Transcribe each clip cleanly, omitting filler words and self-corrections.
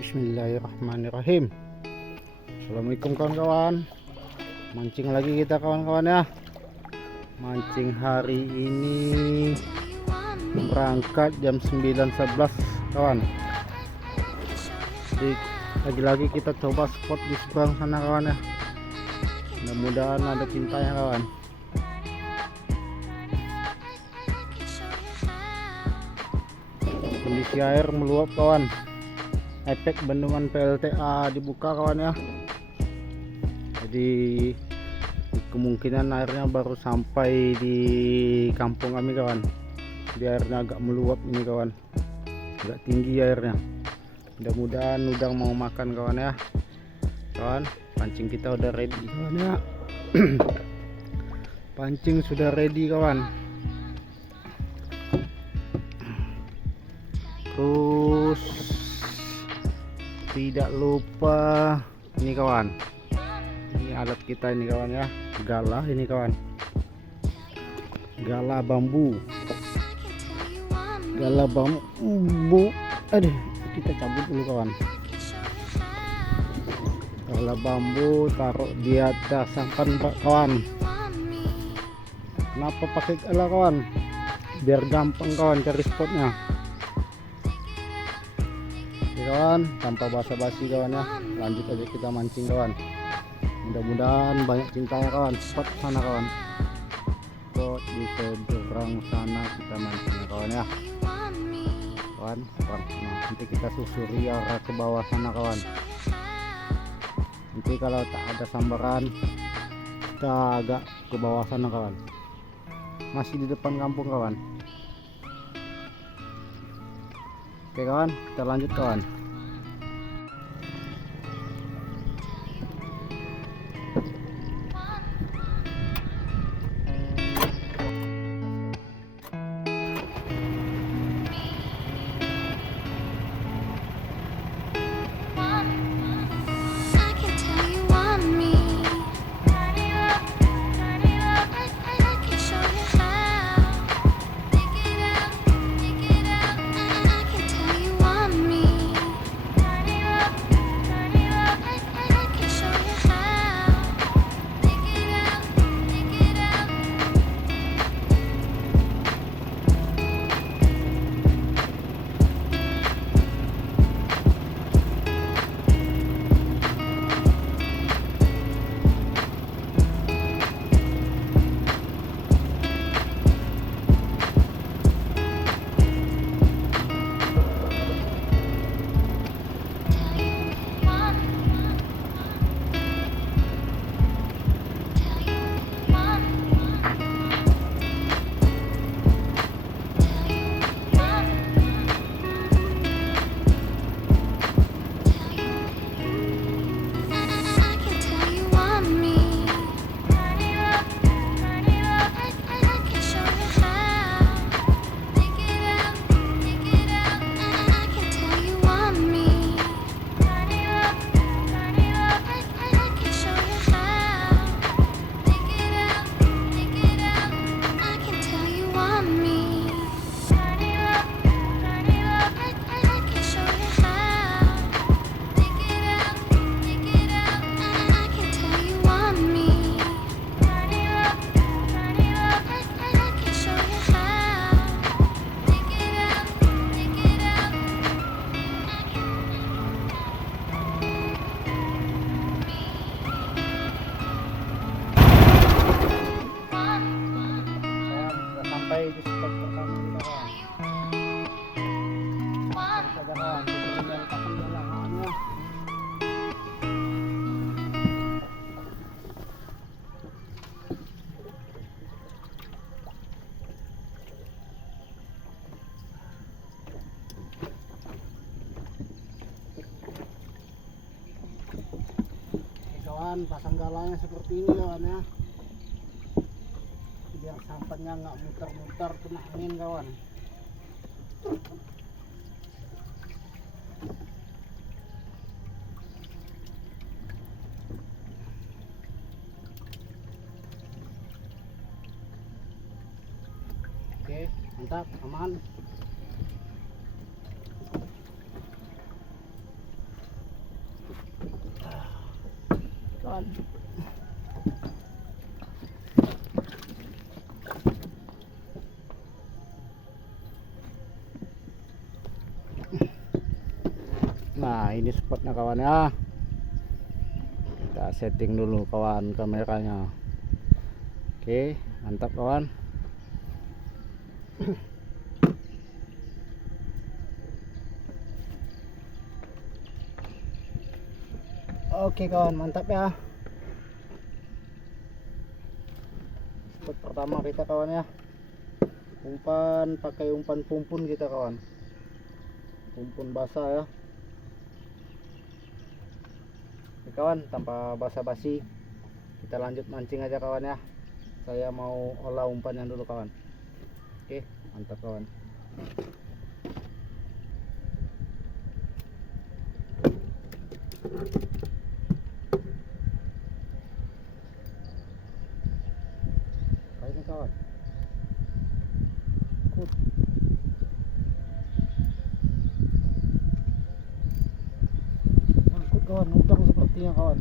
Bismillahirrahmanirrahim. Assalamualaikum kawan-kawan. Mancing lagi kita kawan-kawan ya. Mancing hari ini berangkat jam 9.11 kawan. Jadi lagi-lagi kita coba spot di seberang sana kawan ya. Mudah-mudahan ada cintanya kawan. Kondisi air meluap kawan. Efek bendungan PLTA dibuka kawan ya. Jadi kemungkinan airnya baru sampai di kampung kami kawan. Di airnya agak meluap ini kawan, agak tinggi airnya. Mudah-mudahan udang mau makan kawan ya. Kawan, pancing kita udah ready kawan ya. Pancing sudah ready kawan. Terus tidak lupa ini kawan, ini alat kita ini kawan ya, galah ini kawan, galah bambu. Aduh, kita cabut dulu kawan. Galah bambu taruh di atas sampan kawan. Kenapa pakai galah kawan? Biar gampang kawan cari spotnya. Kawan, tanpa basa-basi kawan ya, lanjut aja kita mancing kawan. Mudah-mudahan banyak cintanya kawan. Spot sana kawan, spot di seberang sana kita mancing kawan ya kawan. Nah, nanti kita susuri arah ke bawah sana kawan. Nanti kalau tak ada sambaran kita agak ke bawah sana kawan, masih di depan kampung kawan. Oke kawan, kita lanjut kawan. Sampai di spot pertama kita kawan. Saja kawan, kita kasih jalannya. Kawan, pasang galanya seperti ini kawan ya, biar sampannya nggak muter-muter kena angin kawan. Oke, mantap, aman. kawan. Nah ini spotnya kawan ya. Kita setting dulu kawan kameranya. Oke mantap kawan. Oke kawan mantap ya. Spot pertama kita kawan ya. Umpan pakai umpan pumpun kita kawan. Pumpun basah ya. Oke kawan, tanpa basa-basi kita lanjut mancing aja kawan ya. Saya mau olah umpannya dulu kawan. Oke mantap kawan. Ini kawan. Angkut kawan, udang sepertinya kawan.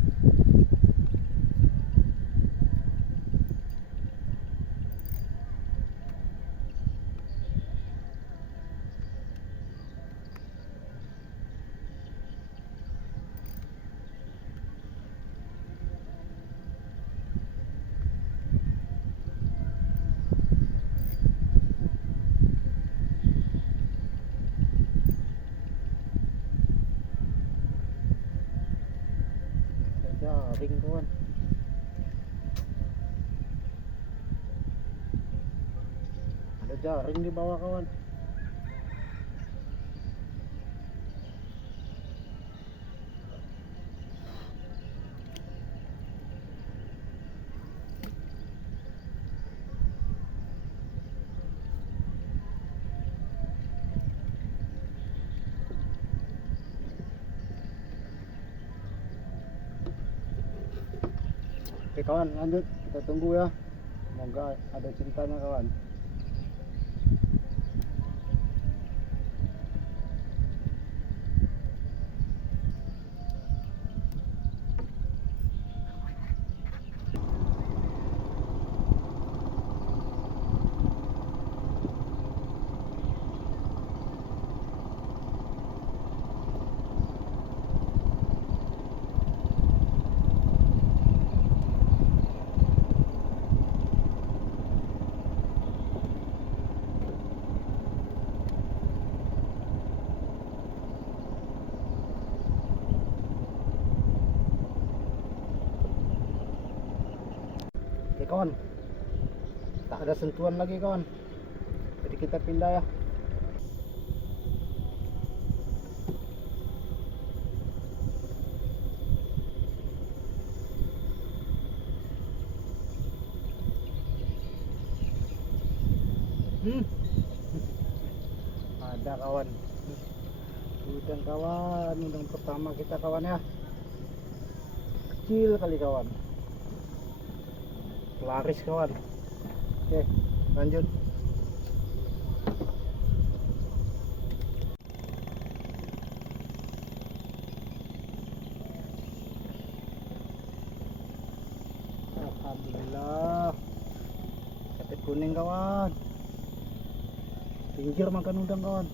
Jaring kawan. Ada jaring di bawah kawan. Oke kawan lanjut, kita tunggu ya. Semoga ada ceritanya kawan. Oke kawan, tak ada sentuhan lagi kawan, jadi kita pindah ya. Ada kawan, udang kawan, udang pertama kita kawan ya. Kecil kali kawan, laris kawan. Oke lanjut. Alhamdulillah dapat kuning kawan, pinggir makan udang kawan.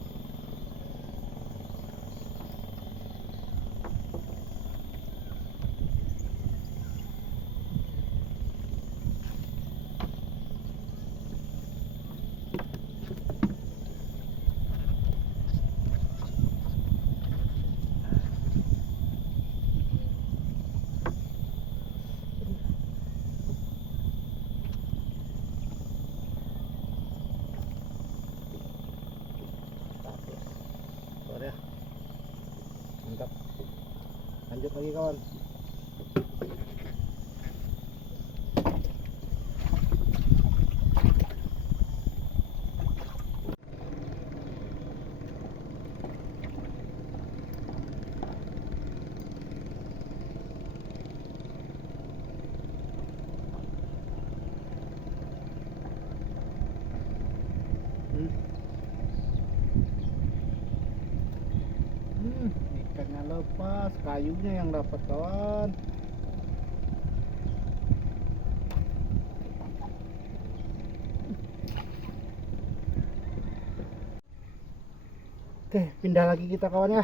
Ya mantap, lanjut lagi kawan. Ikannya lepas, kayunya yang dapat kawan. Oke, pindah lagi kita kawan ya.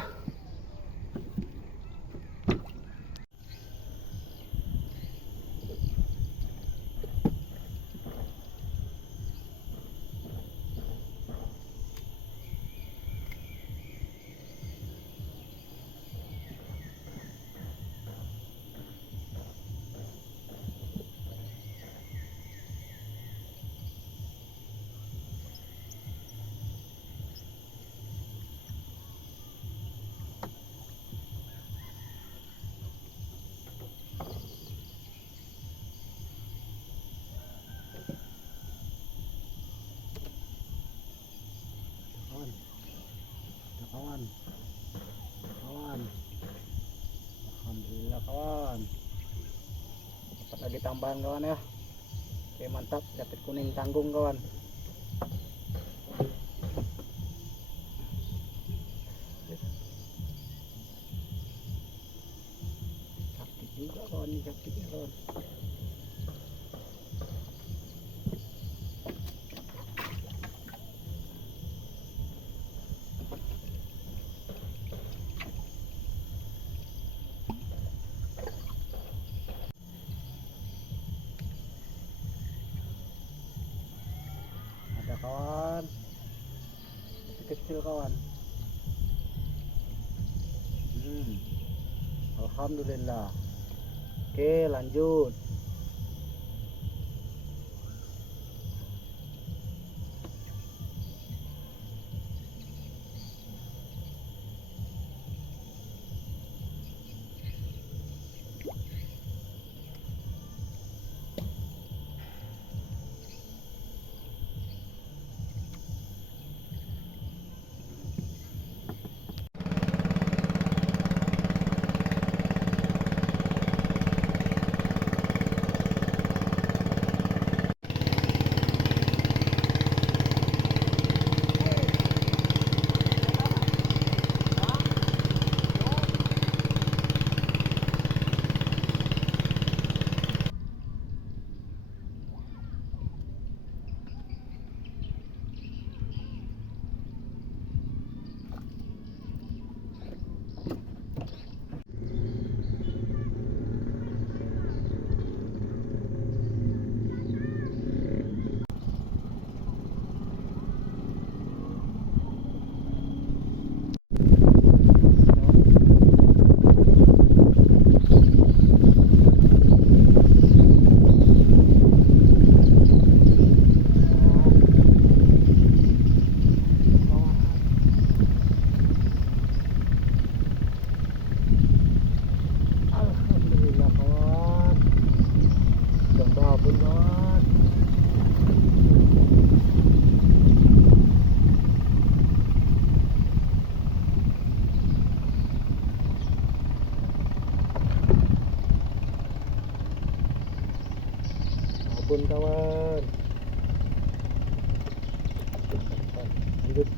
Kawan, kawan, alhamdulillah kawan, dapat lagi tambahan kawan ya. Oke mantap, dapat kuning tanggung kawan. Cantik juga kawan, ini cantiknya kawan. Ada kawan, kecil kawan. Alhamdulillah. Oke lanjut. Alhamdulillah kawan, udah babon kawan. Babon kawan. Lanjut.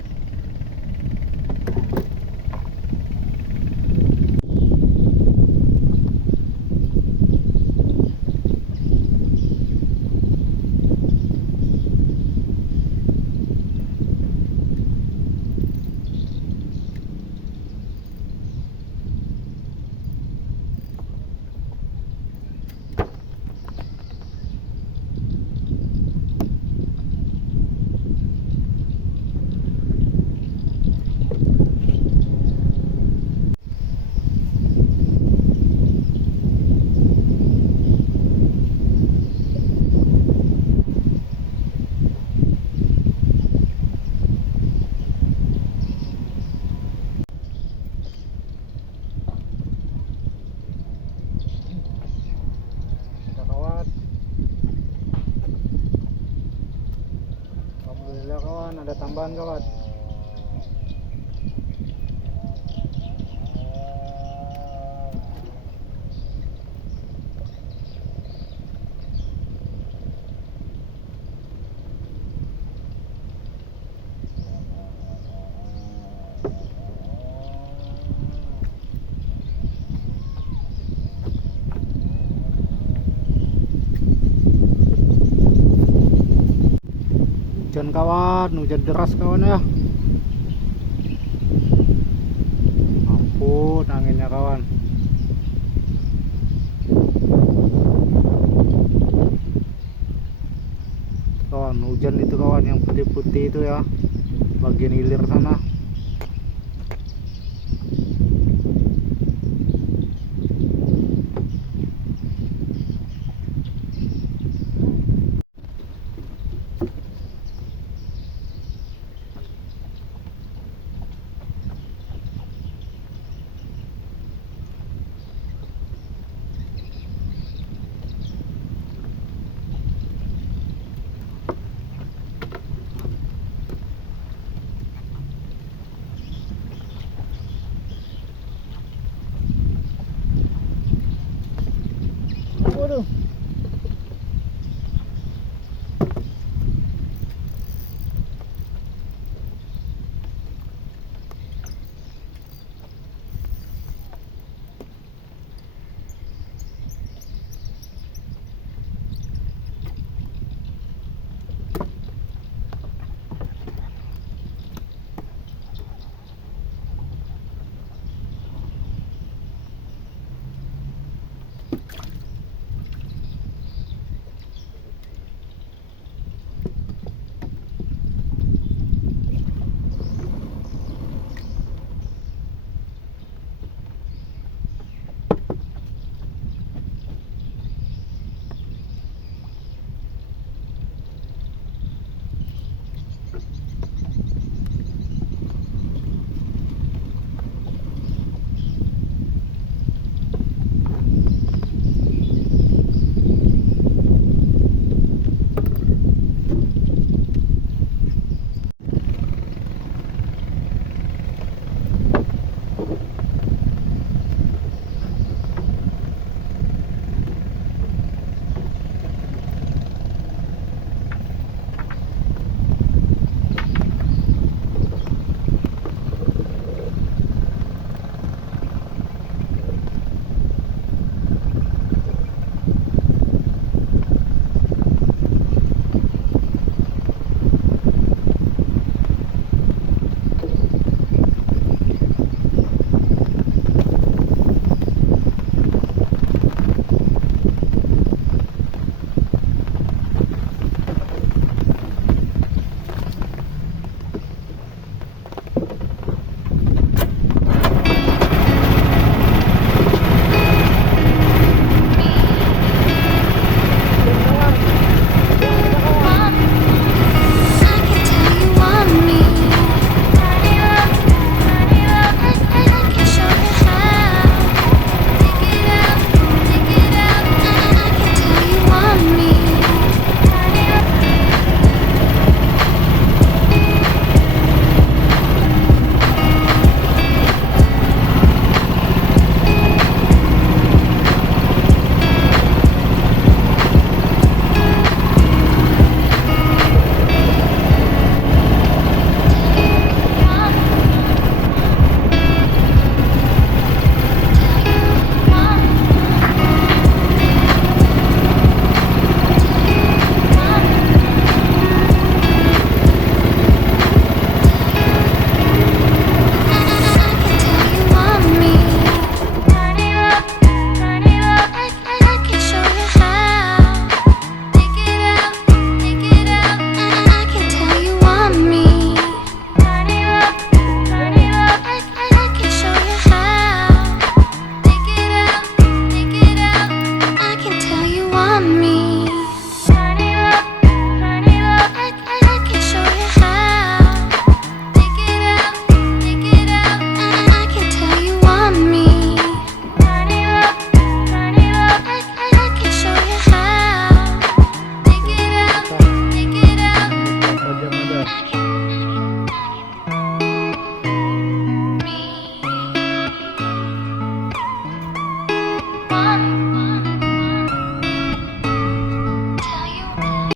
Alhamdulillah kawan, ada tambahan kawan. Hujan kawan, hujan deras kawan ya. hujan itu kawan, yang putih-putih itu ya, bagian hilir sana.